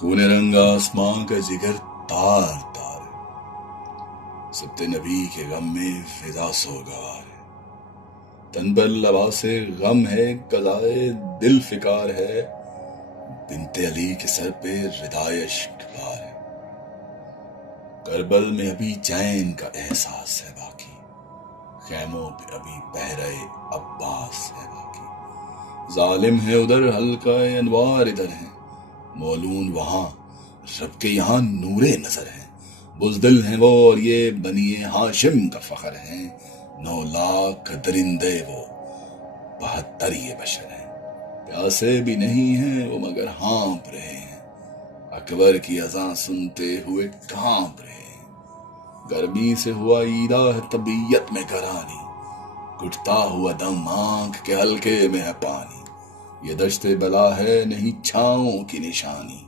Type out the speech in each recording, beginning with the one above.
خون رنگ آسمان کا جگر تار تار ہے، سبت نبی کے غم میں فدا سوگار ہے، تن پر لباس غم ہے، قضائے دل فکار ہے، بنت علی کے سر پہ ردائے اشک بار ہے، کربل میں ابھی چین کا احساس ہے باقی، خیموں پہ ابھی پہرے عباس ہے باقی، ظالم ہے ادھر حلقہ انوار ادھر ہے، مولون وہاں رب کے یہاں نور نظر ہے، بزدل ہیں وہ اور یہ بنی ہاشم کا فخر ہے، 9 لاکھ درندے وہ 72 یہ بشر ہیں، پیاسے بھی نہیں ہیں وہ مگر ہانپ رہے ہیں، اکبر کی اذان سنتے ہوئے کانپ رہے ہیں، گرمی سے ہوا عیدہ ہے طبیعت میں گرانی، گھٹتا ہوا دم آنکھ کے حلقے میں ہے پانی، یہ دشت بلا ہے نہیں چھاؤں کی نشانی،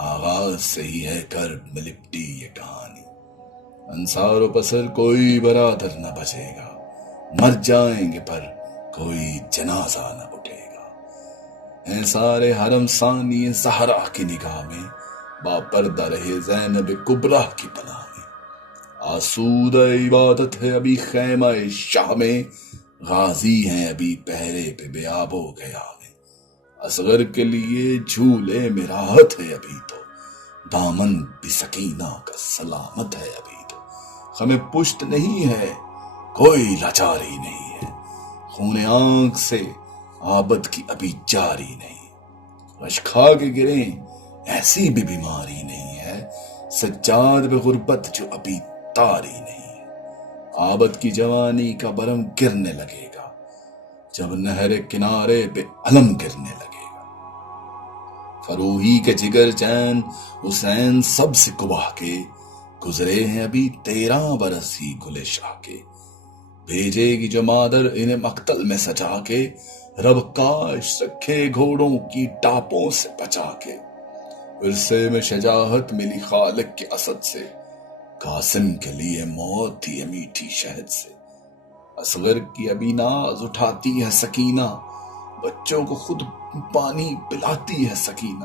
آغاز سے ہی ہے کرب میں لپٹی یہ کہانی، انصار و پسر کوئی برادر نہ بچے گا، مر جائیں گے پر کوئی جنازہ نہ اٹھے گا، ہیں سارے حرم ثانی زہرا کی نگاہ میں، باپردہ رہے زینب کبریٰ کی پناہ میں، آسود عبادت ہے ابھی خیمہ شاہ میں، غازی ہیں ابھی پہرے پہ بے آب و گیا میں، اصغر کے لیے جھولے میں راحت ہے ابھی تو، دامن بھی سکینہ کا سلامت ہے ابھی تو، ہمیں پشت نہیں ہے کوئی لاچاری نہیں ہے، خون آنکھ سے عابد کی ابھی جاری نہیں، رش کھا کے گریں ایسی بھی بیماری نہیں ہے، سجاد پہ غربت جو ابھی تاری نہیں ہے، عابد کی جوانی کا برم گرنے لگے گا جب نہر کنارے پہ علم گرنے لگے گا، فروہی کے جگر چین حسین سب سے کباہ کے، گزرے ہیں ابھی 13 برس ہی گلے شاہ کے، بھیجے گی جو مادر انہیں مقتل میں سجا کے، رب کاش رکھے گھوڑوں کی ٹاپوں سے بچا کے، ورثے میں شجاعت ملی خالق کے اسد سے، قاسم کے لیے موت تھی میٹھی شہد سے، اصغر کی ابھی ناز اٹھاتی ہے سکینہ، بچوں کو خود پانی پلاتی ہے سکینہ،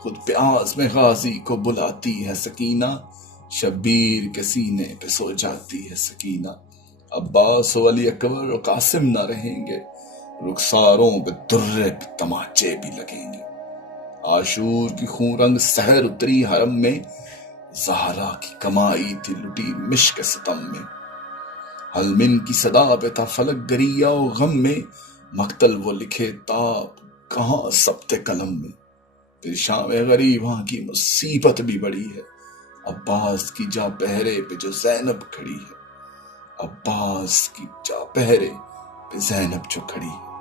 خود پیاس میں غازی کو بلاتی ہے سکینہ، شبیر کے سینے پہ سو جاتی ہے سکینہ، عباس و علی اکبر و قاسم نہ رہیں گے، رخساروں پہ درے پہ تماچے بھی لگیں گے، عاشور کی خون رنگ سحر اتری حرم میں، زہرا کی کمائی تھی لٹی مشک ستم میں، حلمن کی صدا پہ تھا فلک گریا و غم میں، مقتل وہ لکھے تاب کہاں ثبت قلم میں، پھر شام غریباں کی مصیبت بھی بڑی ہے، عباس کی جا پہرے پہ جو زینب کھڑی ہے، عباس کی جا پہرے پہ زینب جو کھڑی ہے۔